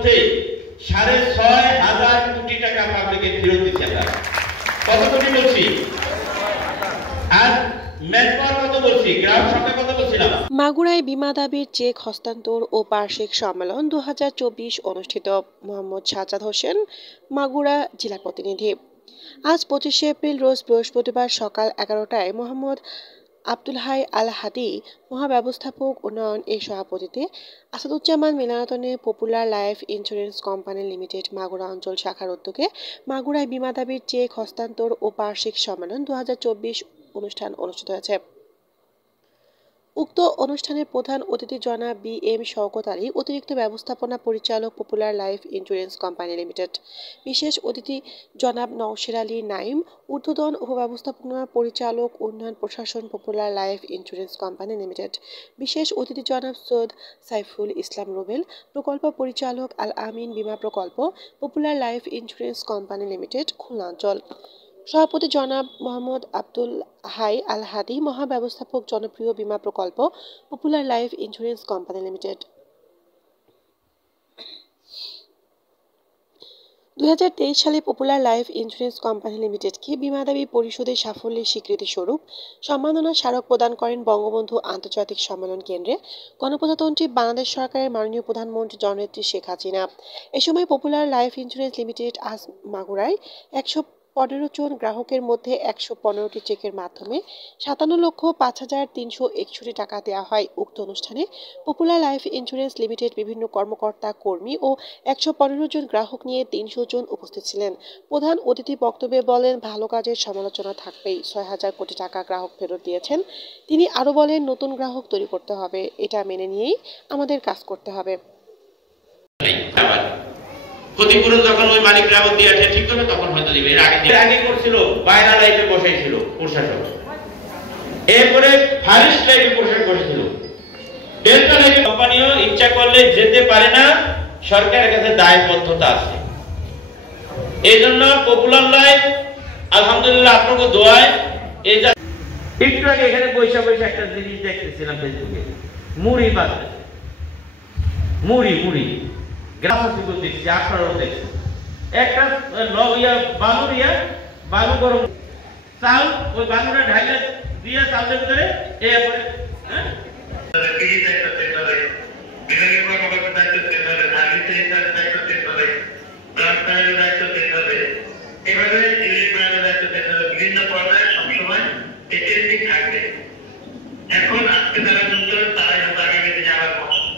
মধ্যে 6,500 কোটি টাকা পাবলিকে ফেরত দিচ্ছে। কত কোটি বলছি? আর ম্যানপাওয়ার কত বলছি? গ্রাহক সংখ্যা কত বলছিলাম? মাগুরায় বিমা দাবির চেক হস্তান্তর ও বার্ষিক সম্মেলন 2024 অনুষ্ঠিত। মোহাম্মদ সাজ্জাদ হোসেন, মাগুরা জেলা প্রতিনিধি। আজ 25শে এপ্রিল রোজ বৃহস্পতিবার সকাল 11টায় মোহাম্মদ আব্দুল হাই আল হাদি মহাব্যবস্থাপক উন্নয়ন এর সভাপতিত্বে আসাদুজ্জামান মিলনায়তনে popular life insurance company limited Magura অঞ্চল শাখার উদ্যোগে মাগুরায় বিমা দাবির চেক হস্তান্তর ও বার্ষিক সম্মেলন 2024 অনুষ্ঠান অনুষ্ঠিত হয়েছে। উক্ত অনুষ্ঠানের প্রধান অতিথি জনাব বি.এম. শওকত আলী, অতিরিক্ত ব্যবস্থাপনা পরিচালক popular life insurance company limited. বিশেষ অতিথি জনাব নওশের আলী নাইম, ঊর্ধ্বতন উপব্যবস্থাপনা পরিচালক উন্নয়ন প্রশাসন popular life insurance company limited. বিশেষ অতিথি জনাব সৈয়দ সাইফুল ইসলাম রুবেল, প্রকল্প পরিচালক আল আমিন বিমা প্রকল্প popular life insurance company limited, Khulna অঞ্চল। সভাপতি জনাব মোহাম্মদ আব্দুল হাই আল হাদি, মহাব্যবস্থাপক জনপ্রিয় বীমা প্রকল্প popular life insurance company limited. 2023 সালে পপুলার লাইফ ইন্স্যুরেন্স কোম্পানি লিমিটেডকে বিমা দাবি পরিশোধের সাফল্যের স্বীকৃতি স্বরূপ সম্মাননা স্মারক প্রদান করেন বঙ্গবন্ধু আন্তর্জাতিক সম্মেলন কেন্দ্রে গণপ্রজাতন্ত্রী বাংলাদেশ সরকারের মাননীয় প্রধানমন্ত্রী জননেত্রী শেখ হাসিনা। এ সময় পপুলার লাইফ ইন্স্যুরেন্স লিমিটেড আজ মাগুরায় 115 জন গ্রাহকের মধ্যে 115টি চেকের মাধ্যমে 57,05,361 টাকা দেওয়া হয়। উক্ত অনুষ্ঠানে পপুলার লাইফ ইন্স্যুরেন্স লিমিটেড বিভিন্ন কর্মকর্তা কর্মী ও 115 জন গ্রাহক নিয়ে 300 জন উপস্থিত ছিলেন। প্রধান অতিথি বক্তব্যে বলেন, ভালো কাজের সমালোচনা থাকবেই। 6,000 কোটি টাকা গ্রাহক ফেরত দিয়েছেন। তিনি আরো বলেন, নতুন গ্রাহক তৈরি করতে হবে, এটা মেনে নিয়েই আমাদের কাজ করতে হবে। ক্ষতিপূরণ যখন ওই মালিকরা আবার দিয়ে আসে ঠিক করে তখন হয়তো দিবে। এর আগে করছিল বাইরা লাইফে বসাইছিল প্রশাসক, এরপরে ফারিস লাইফে প্রশাসক বসেছিল। ডেল্টা লাইফে কোম্পানিও ইচ্ছা করলে যেতে পারে না, সরকারের কাছে দায়বদ্ধতা আছে। এই জন্য পপুলার লাইফ আলহামদুলিল্লাহ আপনাকে দোয়ায় এই একটু আগে এখানে পয়সা একটা জিনিস দেখতেছিলাম ফেসবুকে, মুড়ি বাজার, মুড়ি গ্রাহক দেখছি, আপনারাও দেখছি। একটা বালু গরম চাল, ওই বালুটা ঢাইলে দিয়ে চালের ভিতরে এরপরে বিভিন্ন পর্যায়ে সবসময় থাকবে। এখন আজকে যারা তারাই হয়তো আগে গেছে যে আমার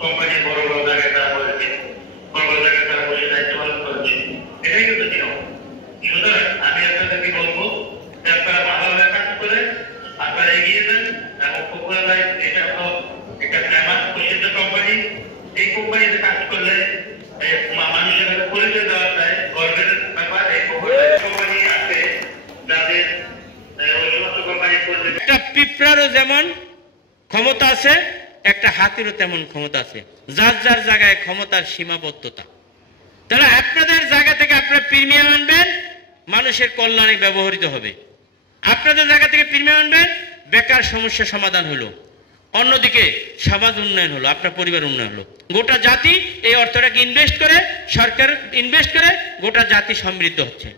কোম্পানির বড় জায়গায় তারা বলেছে, বড় জায়গায় তারা বসে দায়িত্ব পালন করেছে। এটাই কিন্তু নিয়ম। সুতরাং আমি আপনাদেরকে বলবো যে আপনারা ভালোভাবে কাজ করে আপনারা এগিয়ে যান। এবং পপুলার লাইফ এটা হলো একটা ফেমাস প্রসিদ্ধ কোম্পানি। এই কোম্পানিতে কাজ করলে মানুষের কাছে পরিচয় দেওয়া যায়, গর্বের ব্যাপার। এই কোম্পানি আছে যাদের ওই সমস্ত কোম্পানি একটা পিঁপড়ারও যেমন ক্ষমতা আছে, একটা হাতিরও তেমন ক্ষমতা আছে। যার যার জায়গায় ক্ষমতার সীমাবদ্ধতা। তাহলে আপনাদের জায়গা থেকে আপনারা প্রিমিয়াম আনবেন, মানুষের কল্যাণে ব্যবহৃত হবে। আপনাদের জায়গা থেকে প্রিমিয়াম আনবেন, বেকার সমস্যা সমাধান হলো, অন্যদিকে সমাজ উন্নয়ন হলো, আপনার পরিবার উন্নয়ন হলো। গোটা জাতি এই অর্থটাকে ইনভেস্ট করে, সরকার ইনভেস্ট করে, গোটা জাতি সমৃদ্ধ হচ্ছে।